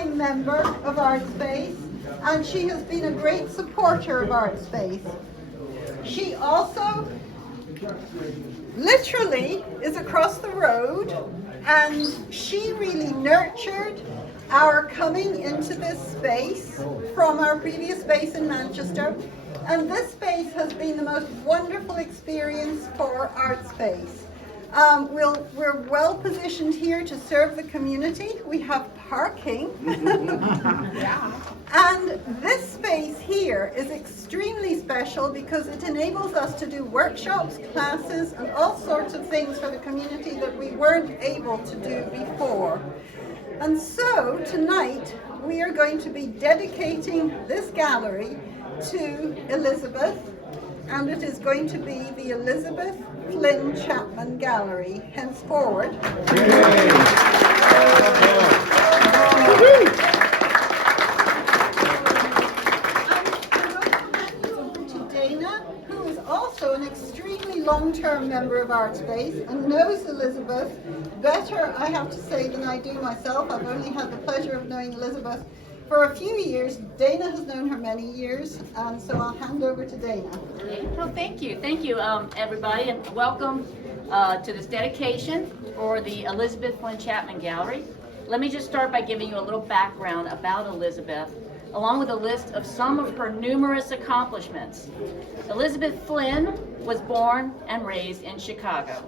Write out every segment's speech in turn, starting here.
long-time member of Artspace, and she has been a great supporter of Artspace. She also literally is across the road, and she really nurtured our coming into this space from our previous space in Manchester, and this space has been the most wonderful experience for Artspace. We're well positioned here to serve the community. We have parking. And this space here is extremely special because it enables us to do workshops, classes, and all sorts of things for the community that we weren't able to do before. And so tonight we are going to be dedicating this gallery to Elisabeth, and it is going to be the Elisabeth Flynn-Chapman Gallery henceforward. Dana, who is also an extremely long-term member of Artspace and knows Elisabeth better, I have to say, than I do myself. I've only had the pleasure of knowing Elisabeth for a few years. Dana has known her many years, and so I'll hand over to Dana. Well, thank you, everybody, and welcome to this dedication for the Elisabeth Flynn-Chapman Gallery. Let me just start by giving you a little background about Elisabeth, along with a list of some of her numerous accomplishments. Elisabeth Flynn was born and raised in Chicago.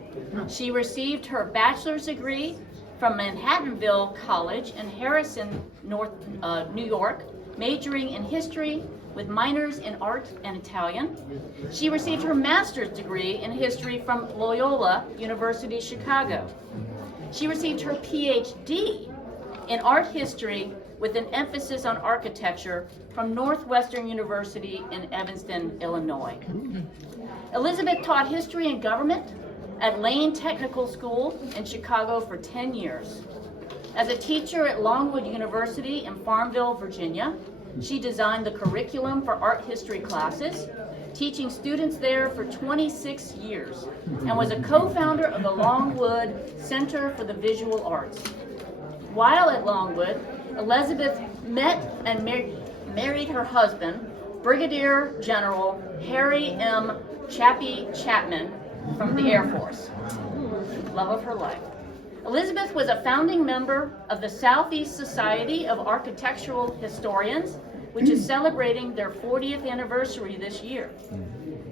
She received her bachelor's degree from Manhattanville College in Harrison, New York, majoring in history with minors in art and Italian. She received her master's degree in history from Loyola University, Chicago. She received her PhD in art history with an emphasis on architecture from Northwestern University in Evanston, Illinois. Elisabeth taught history and government at Lane Technical School in Chicago for 10 years. As a teacher at Longwood University in Farmville, Virginia, she designed the curriculum for art history classes, teaching students there for 26 years, and was a co-founder of the Longwood Center for the Visual Arts. While at Longwood, Elisabeth met and married her husband, Brigadier General Harry M. Chappie Chapman from the Air Force. Love of her life. Elisabeth was a founding member of the Southeast Society of Architectural Historians, which is celebrating their 40th anniversary this year.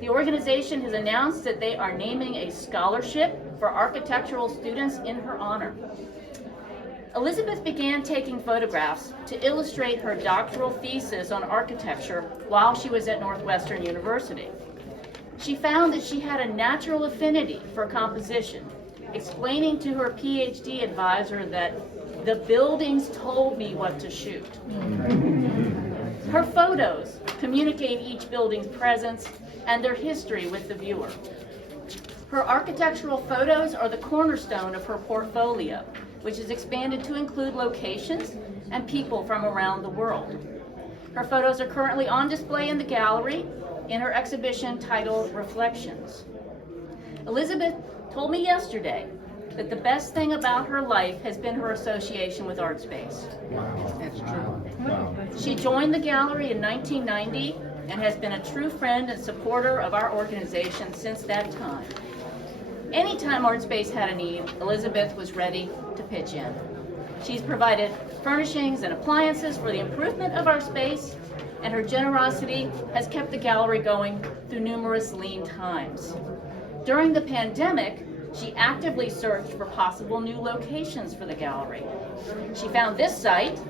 The organization has announced that they are naming a scholarship for architectural students in her honor. Elisabeth began taking photographs to illustrate her doctoral thesis on architecture while she was at Northwestern University. She found that she had a natural affinity for composition, explaining to her PhD advisor that the buildings told me what to shoot. Her photos communicate each building's presence and their history with the viewer. Her architectural photos are the cornerstone of her portfolio, which is expanded to include locations and people from around the world. Her photos are currently on display in the gallery in her exhibition titled Reflections. Elisabeth told me yesterday that the best thing about her life has been her association with Artspace. Wow. That's true. Wow. She joined the gallery in 1990 and has been a true friend and supporter of our organization since that time. Anytime Artspace had a need, Elisabeth was ready to pitch in. She's provided furnishings and appliances for the improvement of our space, and her generosity has kept the gallery going through numerous lean times. During the pandemic, she actively searched for possible new locations for the gallery. She found this site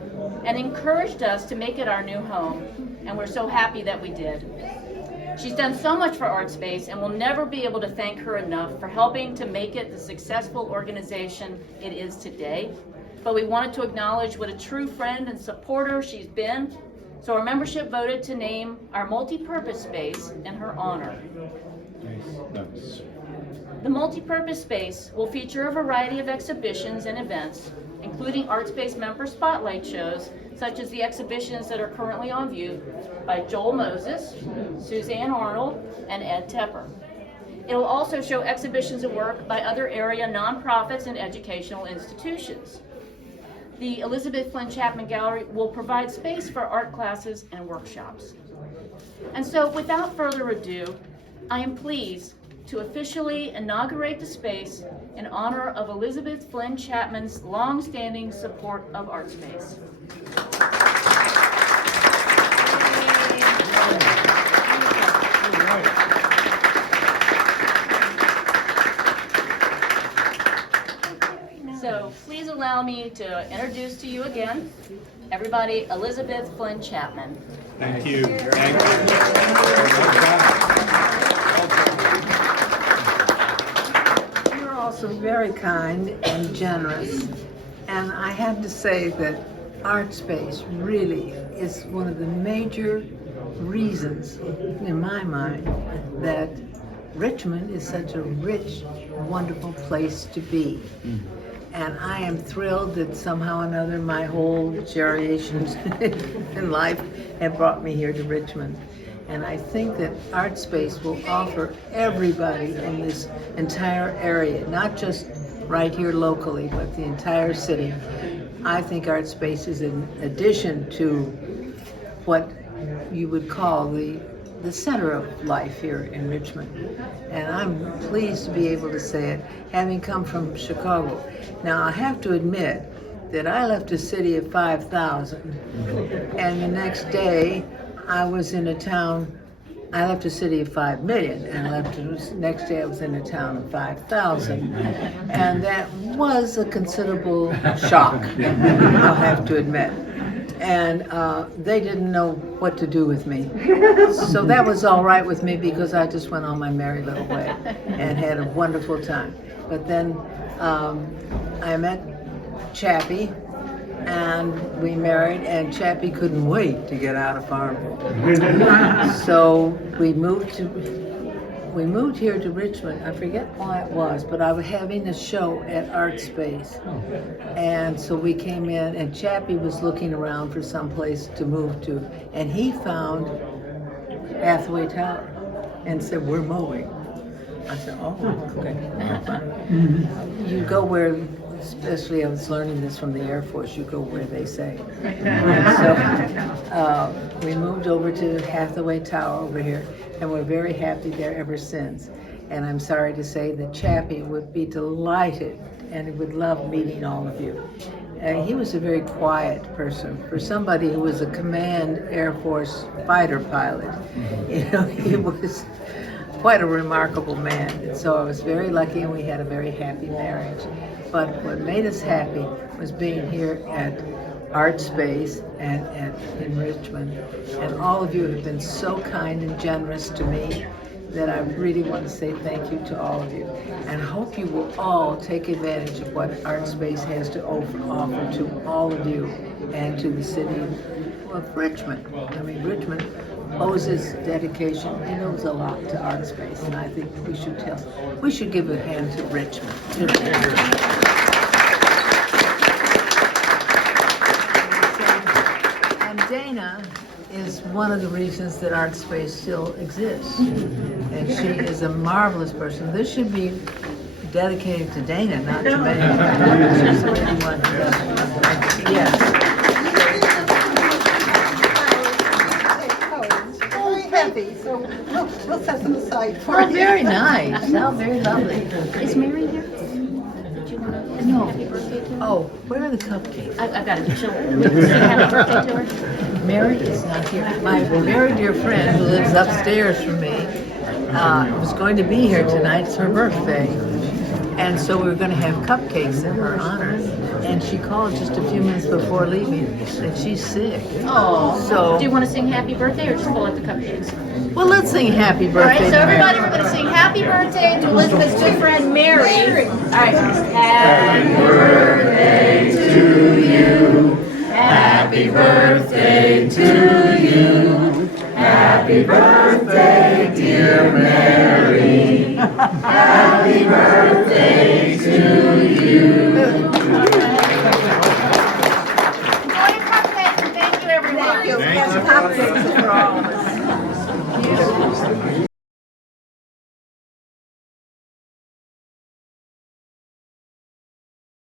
and encouraged us to make it our new home, and we're so happy that we did. She's done so much for Artspace, and we'll never be able to thank her enough for helping to make it the successful organization it is today. But we wanted to acknowledge what a true friend and supporter she's been, so our membership voted to name our multi-purpose space in her honor. Nice. The multi-purpose space will feature a variety of exhibitions and events, including Artspace member spotlight shows, such as the exhibitions that are currently on view by Joel Moses, Suzanne Arnold, and Ed Tepper. It will also show exhibitions of work by other area nonprofits and educational institutions. the Elisabeth Flynn-Chapman Gallery will provide space for art classes and workshops. And so without further ado, I am pleased to officially inaugurate the space in honor of Elisabeth Flynn-Chapman's long-standing support of Artspace. So please allow me to introduce to you again, everybody, Elisabeth Flynn-Chapman. Thank you. Thank you. You're also very kind and generous, and I have to say that Artspace really is one of the major reasons, in my mind, that Richmond is such a rich, wonderful place to be. And I am thrilled that somehow or another my whole gyrations in life have brought me here to Richmond. And I think that Artspace will offer everybody in this entire area, not just right here locally, but the entire city. I think Artspace is an addition to what you would call the center of life here in Richmond. And I'm pleased to be able to say it, having come from Chicago. Now, I have to admit that I left a city of 5,000, and the next day I was in a town, I left a city of 5 million, and the next day I was in a town of 5,000. And that was a considerable shock, I'll have to admit. And they didn't know what to do with me. So that was all right with me because I just went on my merry little way and had a wonderful time. But then I met Chappie and we married, and Chappie couldn't wait to get out of Farmville. So we moved here to Richmond. I forget why it was, but I was having a show at Artspace. And so we came in, and Chappie was looking around for some place to move to, and he found Hathaway Tower and said, "We're mowing." I said, "Oh, okay." You go where, especially I was learning this from the Air Force, you go where they say. So we moved over to Hathaway Tower over here, and we're very happy there ever since. And I'm sorry to say that Chappie would be delighted and he would love meeting all of you. He was a very quiet person. For somebody who was a command Air Force fighter pilot, he was quite a remarkable man. And so I was very lucky, and we had a very happy marriage. But what made us happy was being here at Artspace and in Richmond. And all of you have been so kind and generous to me that I really want to say thank you to all of you. And I hope you will all take advantage of what Artspace has to offer to all of you and to the city of Richmond. I mean, Richmond owes its dedication. It owes a lot to Artspace, and I think we should give a hand to Richmond. And Dana is one of the reasons that Artspace still exists. And she is a marvelous person. This should be dedicated to Dana, not to me. She's the only one who does it. Yes. Very heavy, so we'll set them aside for you. Oh, very nice. Oh, very lovely. Is Mary here? Did you want to No. happy birthday to her? Oh, where are the cupcakes? I've got it. She'll sing happy birthday to her. Mary is not here. My very dear friend who lives upstairs from me was going to be here tonight. It's her birthday. And so we were going to have cupcakes in her honor. And she called just a few minutes before leaving that she's sick. Oh, So, do you want to sing happy birthday or just pull out the cupcakes? well, let's sing happy All birthday. right, so to Mary. everybody, we're going to sing happy birthday to Elizabeth's good friend Mary. All right, happy birthday to you. Happy birthday to you. Happy birthday, dear Mary. Happy birthday to you.